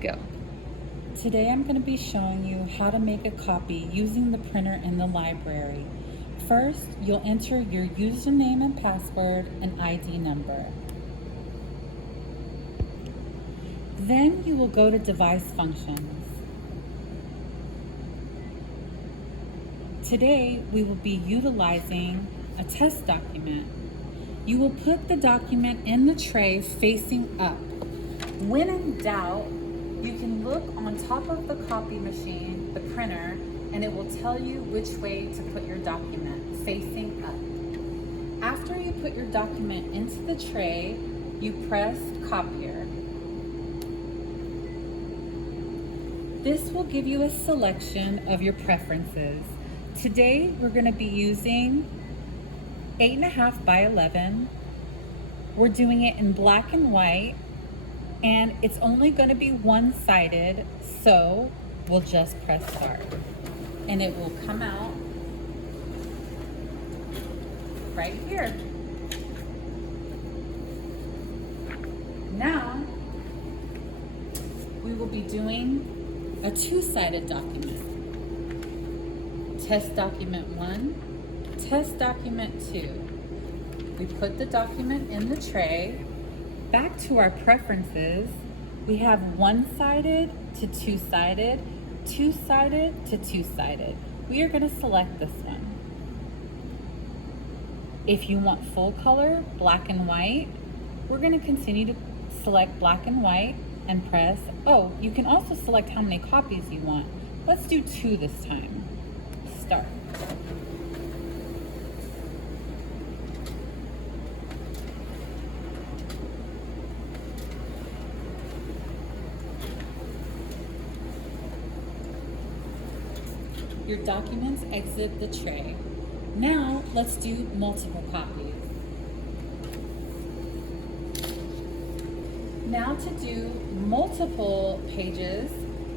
Go. Today I'm going to be showing you how to make a copy using the printer in the library. First, you'll enter your username and password and ID number. Then you will go to device functions. Today we will be utilizing a test document. You will put the document in the tray facing up. When in doubt, you can look on top of the copy machine, the printer, and it will tell you which way to put your document, facing up. After you put your document into the tray, you press Copier. This will give you a selection of your preferences. Today, we're going to be using 8.5 by 11. We're doing it in black and white, and it's only going to be one-sided, so we'll just press start. And it will come out right here. Now, we will be doing a two-sided document. Test document 1, test document 2. We put the document in the tray. Back to our preferences, we have one-sided to two-sided, two-sided to two-sided. We are going to select this one. If you want full color, black and white, we're going to continue to select black and white and press, you can also select how many copies you want. Let's do 2 this time. Start. Your documents exit the tray. Now, let's do multiple copies. Now to do multiple pages,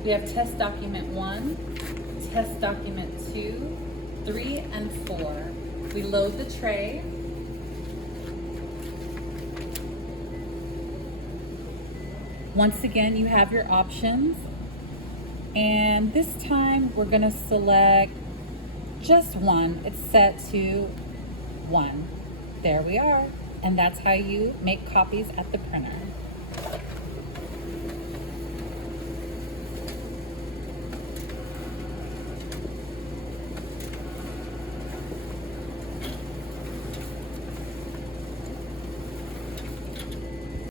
we have test document 1, test document 2, 3, and 4. We load the tray. Once again, you have your options. And this time we're going to select just one. It's set to 1. There we are. And that's how you make copies at the printer.